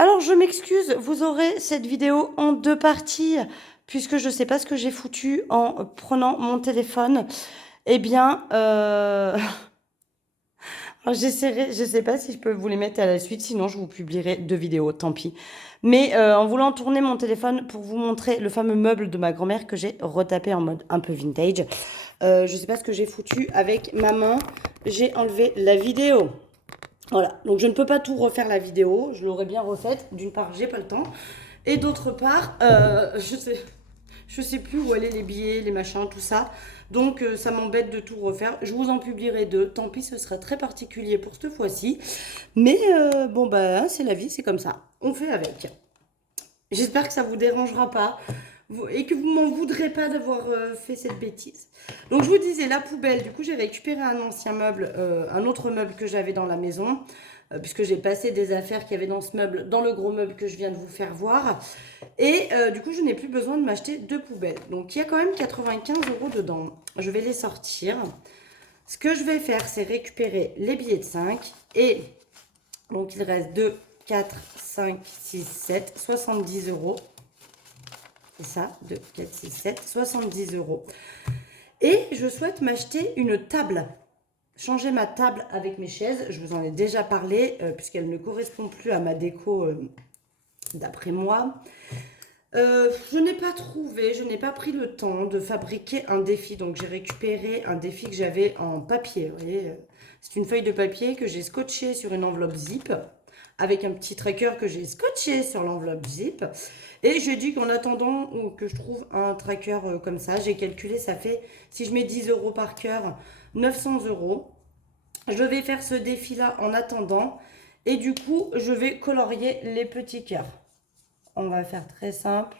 Alors, je m'excuse, vous aurez cette vidéo en 2 parties, puisque je ne sais pas ce que j'ai foutu en prenant mon téléphone. Eh bien, j'essaierai, je ne sais pas si je peux vous les mettre à la suite, sinon je vous publierai 2 vidéos, tant pis. Mais en voulant tourner mon téléphone pour vous montrer le fameux meuble de ma grand-mère que j'ai retapé en mode un peu vintage, je ne sais pas ce que j'ai foutu avec ma main. J'ai enlevé la vidéo. Voilà, donc je ne peux pas tout refaire la vidéo, je l'aurais bien refaite. D'une part, j'ai pas le temps. Et d'autre part, je sais plus où aller les billets, les machins, tout ça. Donc ça m'embête de tout refaire. Je vous en publierai 2. Tant pis, ce sera très particulier pour cette fois-ci. Mais bon, bah, c'est la vie, c'est comme ça. On fait avec. J'espère que ça vous dérangera pas et que vous m'en voudrez pas d'avoir fait cette bêtise. Donc je vous disais la poubelle. Du coup j'ai récupéré un ancien meuble, un autre meuble que j'avais dans la maison, puisque j'ai passé des affaires qu'il y avait dans ce meuble, dans le gros meuble que je viens de vous faire voir. Et du coup je n'ai plus besoin de m'acheter 2 poubelles. Donc il y a quand même 95 € dedans. Je vais les sortir. Ce que je vais faire, c'est récupérer les billets de 5 et donc il reste 2, 4, 5, 6, 7, 70 €. C'est ça, 2, 4, 6, 7, 70 €. Et je souhaite m'acheter une table. Changer ma table avec mes chaises. Je vous en ai déjà parlé, puisqu'elle ne correspond plus à ma déco d'après moi. Je n'ai pas trouvé, je n'ai pas pris le temps de fabriquer un défi. Donc j'ai récupéré un défi que j'avais en papier. Vous voyez, c'est une feuille de papier que j'ai scotché sur une enveloppe zip, avec un petit tracker que j'ai scotché sur l'enveloppe zip. Et j'ai dit qu'en attendant que je trouve un tracker comme ça, j'ai calculé, ça fait, si je mets 10 € par cœur, 900 €. Je vais faire ce défi-là en attendant. Et du coup, je vais colorier les petits cœurs. On va faire très simple.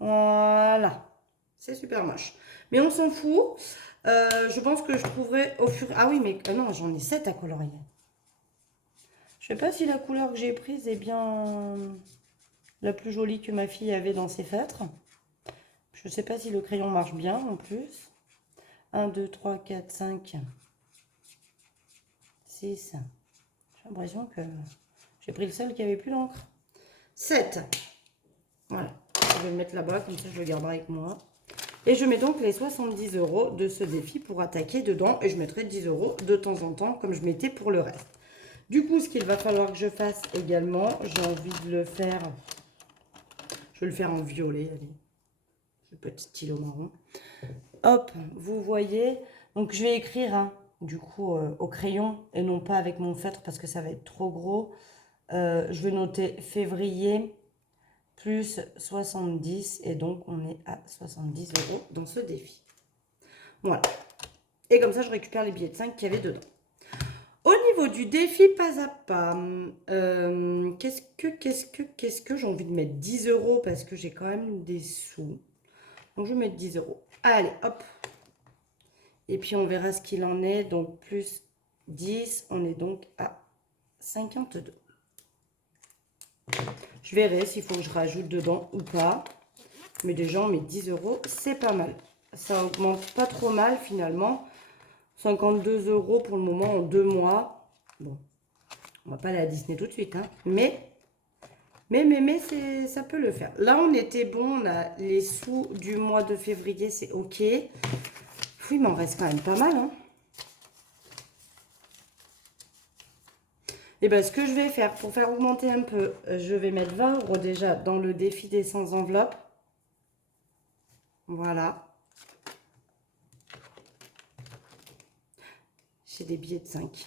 Voilà. C'est super moche. Mais on s'en fout. Je pense que je trouverai au fur... Ah oui, mais non, j'en ai 7 à colorier. Je sais pas si la couleur que j'ai prise est bien la plus jolie que ma fille avait dans ses feutres. Je sais pas si le crayon marche bien en plus. 1, 2, 3, 4, 5, 6. J'ai l'impression que j'ai pris le seul qui avait plus d'encre. 7. Voilà. Je vais le mettre là-bas, comme ça je le garderai avec moi. Et je mets donc les 70 € de ce défi pour attaquer dedans. Et je mettrai 10 € de temps en temps, comme je mettais pour le reste. Du coup, ce qu'il va falloir que je fasse également, j'ai envie de le faire... Je vais le faire en violet, allez. Le petit stylo marron. Hop, vous voyez. Donc, je vais écrire, hein, du coup, au crayon et non pas avec mon feutre parce que ça va être trop gros. Je vais noter février plus 70 et donc on est à 70 € dans ce défi. Voilà. Et comme ça, je récupère les billets de 5 qu'il y avait dedans. Au niveau du défi pas à pas, qu'est-ce que j'ai envie de mettre 10 € parce que j'ai quand même des sous. Donc, je vais mettre 10 €. Allez, hop. Et puis, on verra ce qu'il en est. Donc, plus 10, on est donc à 52. Je verrai s'il faut que je rajoute dedans ou pas. Mais déjà, on met 10 €, c'est pas mal. Ça augmente pas trop mal finalement. 52 € pour le moment en 2 mois. Bon, on va pas aller à Disney tout de suite, hein. Mais ça peut le faire. Là, on était bon. On a les sous du mois de février, c'est OK. Oui, mais il m'en reste quand même pas mal, hein. Et bien, ce que je vais faire, pour faire augmenter un peu, je vais mettre 20 € déjà dans le défi des 100 enveloppes. Voilà. J'ai des billets de 5.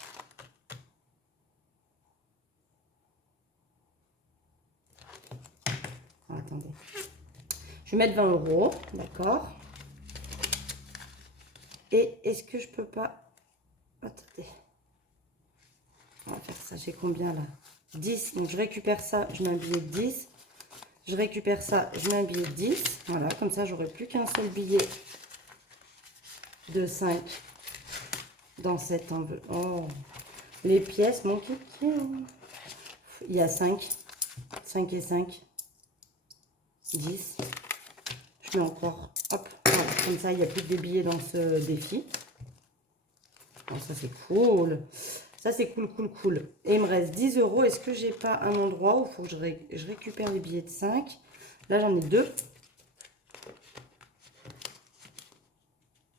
Oh, attendez. Je vais mettre 20 €, d'accord. Et est-ce que je peux pas... Attendez. On va faire ça. J'ai combien là? 10. Donc je récupère ça, je mets un billet de 10. Je récupère ça, je mets un billet de 10. Voilà, comme ça, j'aurai plus qu'un seul billet de 5 dans cette enveloppe. Oh, les pièces, mon kiki. Il y a 5. 5 et 5. 10. Je mets encore. Hop, voilà. Comme ça, il n'y a plus que des billets dans ce défi. Bon, ça, c'est cool. Ça, c'est cool, cool, cool. Et il me reste 10 euros. Est-ce que j'ai pas un endroit où il faut que je récupère les billets de 5? Là, j'en ai 2.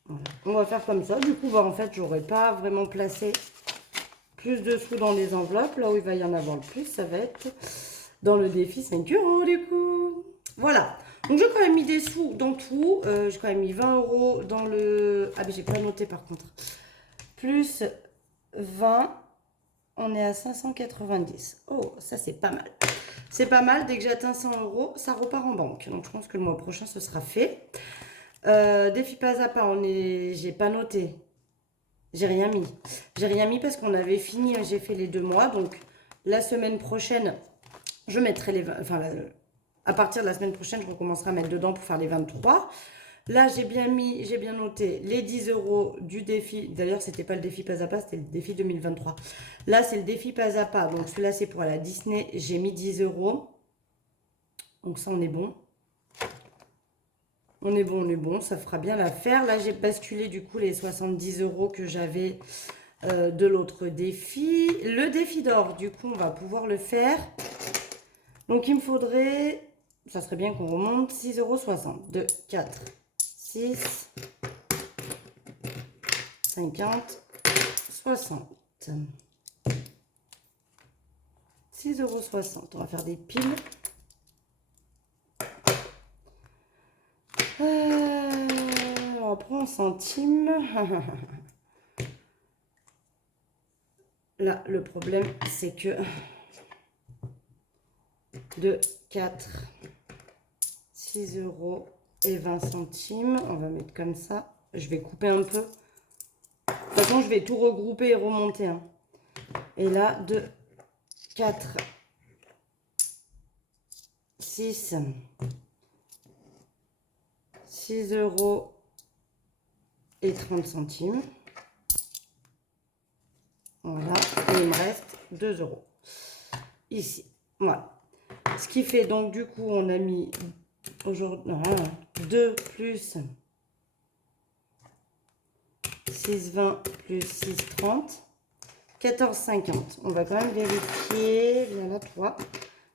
Voilà. On va faire comme ça. Du coup, bah, en fait, j'aurais pas vraiment placé plus de sous dans les enveloppes. Là où il va y en avoir le plus, ça va être dans le défi 5 euros, du coup. Voilà. Donc, j'ai quand même mis des sous dans tout. J'ai quand même mis 20 euros dans le... Ah, mais j'ai pas noté, par contre. Plus 20... On est à 590. Oh, ça, c'est pas mal. C'est pas mal. Dès que j'atteins 100 euros, ça repart en banque. Donc, je pense que le mois prochain, ce sera fait. Défi pas à pas, j'ai pas noté. J'ai rien mis. J'ai rien mis parce qu'on avait fini. J'ai fait les 2 mois. Donc, la semaine prochaine, je mettrai les... Enfin, à partir de la semaine prochaine, je recommencerai à mettre dedans pour faire les 23. Là, j'ai bien noté les 10 euros du défi. D'ailleurs, c'était pas le défi pas à pas, c'était le défi 2023. Là, c'est le défi pas à pas. Donc, celui-là, c'est pour aller à Disney. J'ai mis 10 euros. Donc, ça, on est bon. On est bon, on est bon. Ça fera bien l'affaire. Là, j'ai basculé, du coup, les 70 euros que j'avais de l'autre défi. Le défi d'or, du coup, on va pouvoir le faire. Donc, il me faudrait... Ça serait bien qu'on remonte 6,60 euros. 2, 4, 6, 50, 60. 6,60 €. On va faire des piles. On prend en centimes. Là, le problème, c'est que 2, 4, 6 euros et 20 centimes. On va mettre comme ça. Je vais couper un peu. De toute façon, je vais tout regrouper et remonter. Hein. Et là, 2, 4, 6, 6 euros et 30 centimes. Voilà. Et il me reste 2 euros. Ici. Voilà. Ce qui fait donc, du coup, on a mis aujourd'hui 2 plus 6,20 plus 6,30. 14,50. On va quand même vérifier. Voilà, 3,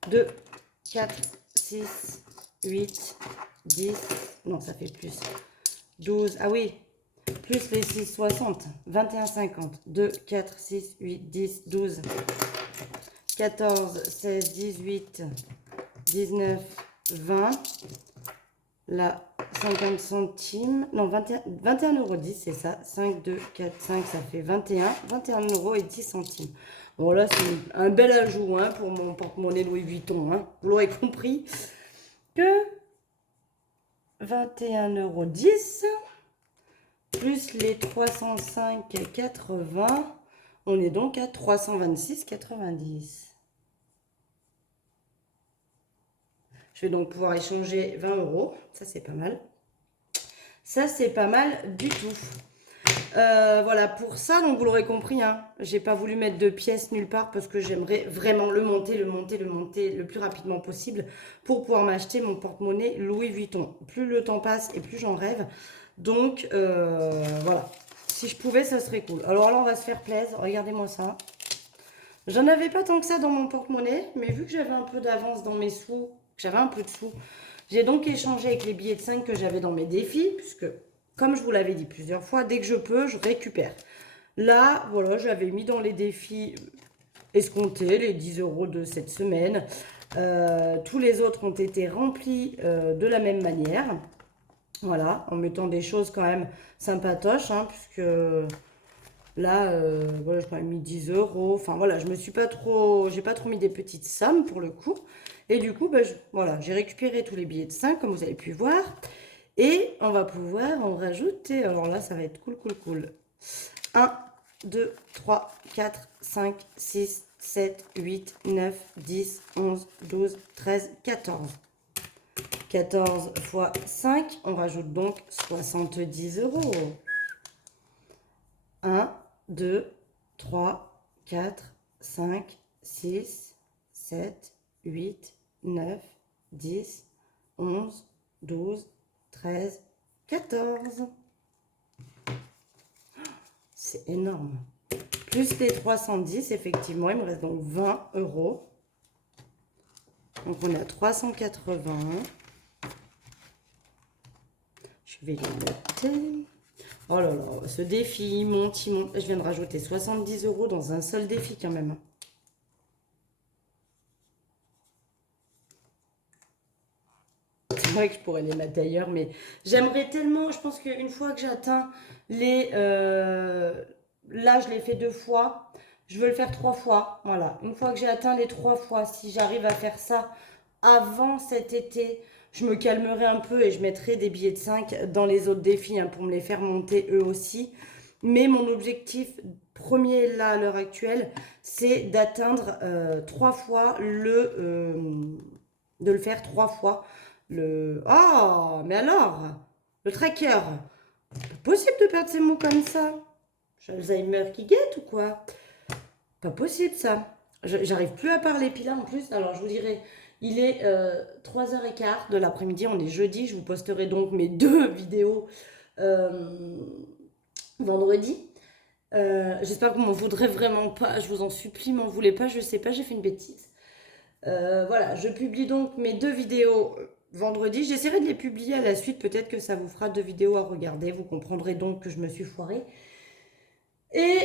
2, 4, 6, 8, 10. Non, ça fait plus. 12. Ah oui. Plus les 6,60. 21,50. 2, 4, 6, 8, 10, 12. 14, 16, 18, 19, 20. Là, 50 centimes. Non, 21,10 euros, c'est ça. 5, 2, 4, 5, ça fait 21 euros et 10 centimes. Bon, là, c'est un bel ajout hein, pour mon porte-monnaie Louis Vuitton. Hein. Vous l'aurez compris que 21,10 euros plus les 305,80. On est donc à 326,90. Je vais donc pouvoir échanger 20 euros. Ça, c'est pas mal. Ça, c'est pas mal du tout. Voilà, pour ça, donc vous l'aurez compris, hein, j'ai pas voulu mettre de pièces nulle part parce que j'aimerais vraiment le monter le plus rapidement possible pour pouvoir m'acheter mon porte-monnaie Louis Vuitton. Plus le temps passe et plus j'en rêve. Donc, voilà. Si je pouvais, ça serait cool. Alors là, on va se faire plaisir. Regardez-moi ça. J'en avais pas tant que ça dans mon porte-monnaie, mais vu que j'avais un peu d'avance dans mes sous, que j'avais un peu de sous, j'ai donc échangé avec les billets de 5 que j'avais dans mes défis, puisque, comme je vous l'avais dit plusieurs fois, dès que je peux, je récupère. Là, voilà, j'avais mis dans les défis escomptés, les 10 euros de cette semaine. Tous les autres ont été remplis de la même manière. Voilà, en mettant des choses quand même sympatoches, hein, puisque... Là, voilà, j'ai quand même mis 10 euros. Enfin, voilà, je me suis pas trop... J'ai pas trop mis des petites sommes pour le coup. Et du coup, voilà, j'ai récupéré tous les billets de 5, comme vous avez pu voir. Et on va pouvoir en rajouter. Alors là, ça va être cool, cool, cool. 1, 2, 3, 4, 5, 6, 7, 8, 9, 10, 11, 12, 13, 14. 14 fois 5, on rajoute donc 70 euros. 1, 2, 3, 4, 5, 6, 7, 8, 9, 10, 11, 12, 13, 14. C'est énorme. plus les 310, effectivement, il me reste donc 20 euros. Donc on est à 380. Je vais les noter. Oh là là, ce défi, il monte. Je viens de rajouter 70 euros dans un seul défi quand même. C'est vrai que je pourrais les mettre ailleurs, mais j'aimerais tellement. Je pense qu'une fois que j'atteins les... là, je l'ai fait 2 fois. Je veux le faire 3 fois. Voilà. Une fois que j'ai atteint les 3 fois, si j'arrive à faire ça avant cet été, je me calmerai un peu et je mettrai des billets de 5 dans les autres défis hein, pour me les faire monter eux aussi. Mais mon objectif premier là à l'heure actuelle, c'est d'atteindre 3 fois de le faire 3 fois le... Oh, mais alors, le tracker. Pas possible de perdre ces mots comme ça. J'ai Alzheimer qui guette ou quoi? Pas possible ça. J'arrive plus à parler. Puis là en plus, alors je vous dirai, il est 3h15 de l'après-midi, on est jeudi. Je vous posterai donc mes 2 vidéos vendredi. J'espère que vous m'en voudrez vraiment pas. Je vous en supplie, m'en voulez pas. Je sais pas, j'ai fait une bêtise. Voilà, je publie donc mes 2 vidéos vendredi. J'essaierai de les publier à la suite. Peut-être que ça vous fera 2 vidéos à regarder. Vous comprendrez donc que je me suis foirée. Et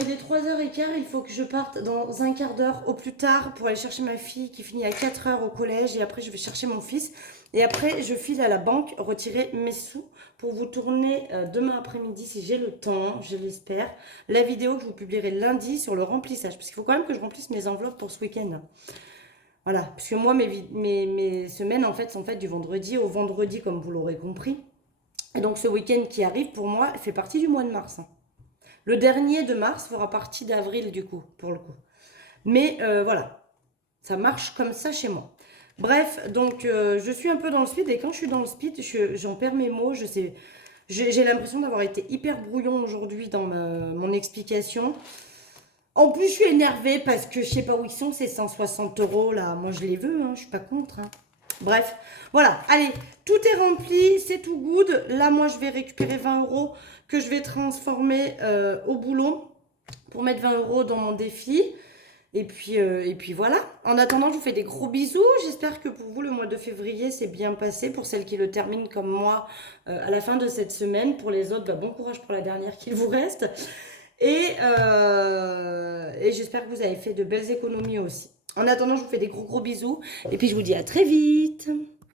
il est 3h15, il faut que je parte dans un quart d'heure au plus tard pour aller chercher ma fille qui finit à 4h au collège. Et après, je vais chercher mon fils. Et après, je file à la banque retirer mes sous pour vous tourner demain après-midi, si j'ai le temps, je l'espère, la vidéo que je vous publierai lundi sur le remplissage. Parce qu'il faut quand même que je remplisse mes enveloppes pour ce week-end. Voilà, parce que moi, mes semaines, en fait, sont faites du vendredi au vendredi, comme vous l'aurez compris. Et donc, ce week-end qui arrive, pour moi, fait partie du mois de mars. Le dernier de mars fera partie d'avril, du coup, pour le coup. Mais voilà, ça marche comme ça chez moi. Bref, donc, je suis un peu dans le speed. Et quand je suis dans le speed, j'en perds mes mots. J'ai l'impression d'avoir été hyper brouillon aujourd'hui dans mon explication. En plus, je suis énervée parce que je sais pas où ils sont, ces 160 euros là. Moi, je les veux, hein, je suis pas contre. Hein. Bref, voilà. Allez, tout est rempli, c'est tout good. Là, moi, je vais récupérer 20 euros que je vais transformer au boulot pour mettre 20 euros dans mon défi. Et puis voilà. En attendant, je vous fais des gros bisous. J'espère que pour vous, le mois de février s'est bien passé. Pour celles qui le terminent comme moi à la fin de cette semaine. Pour les autres, bah, bon courage pour la dernière qu'il vous reste. Et j'espère que vous avez fait de belles économies aussi. En attendant, je vous fais des gros bisous. Et puis, je vous dis à très vite.